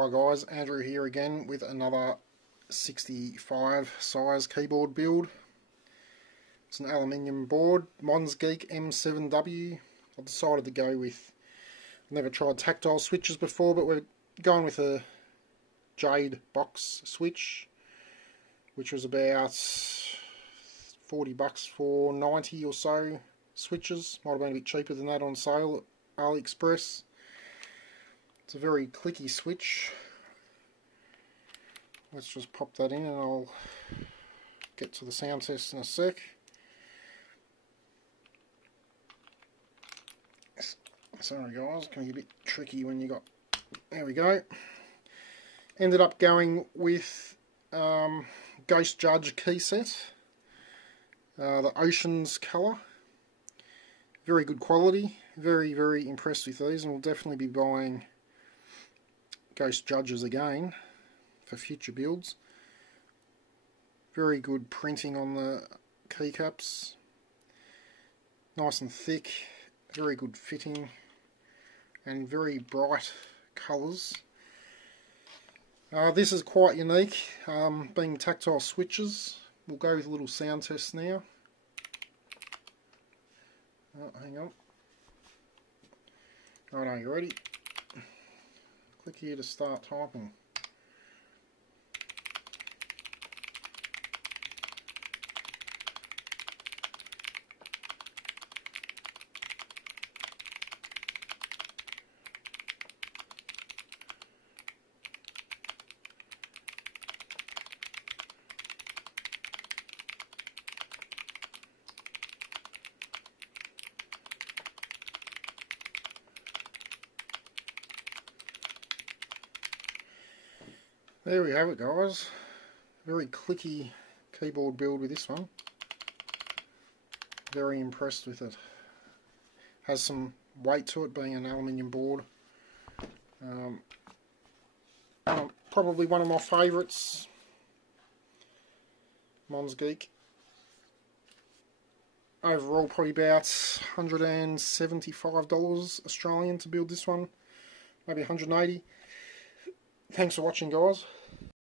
Hi guys, Andrew here again with another 65 size keyboard build. It's an aluminium board, MonsGeek M7W. I decided to go with, I've never tried tactile switches before, but we're going with a Jade box switch, which was about $40 for 90 or so switches. Might have been a bit cheaper than that on sale at AliExpress. It's a very clicky switch. Let's just pop that in and I'll get to the sound test in a sec. Sorry guys, can be a bit tricky when you got... There we go. Ended up going with Kailh Jade key set. The Ocean's colour. Very good quality. Very impressed with these, and we'll definitely be buying Kailh Jades again for future builds. Very good printing on the keycaps. Nice and thick. Very good fitting. And very bright colours. This is quite unique, being tactile switches. We'll go with a little sound test now. Oh, hang on. Right, you ready? Click here to start typing. There we have it guys, very clicky keyboard build with this one. Very impressed with it. Has some weight to it being an aluminium board. Probably one of my favourites, MonsGeek. Overall probably about $175 Australian to build this one, maybe 180. Thanks for watching guys.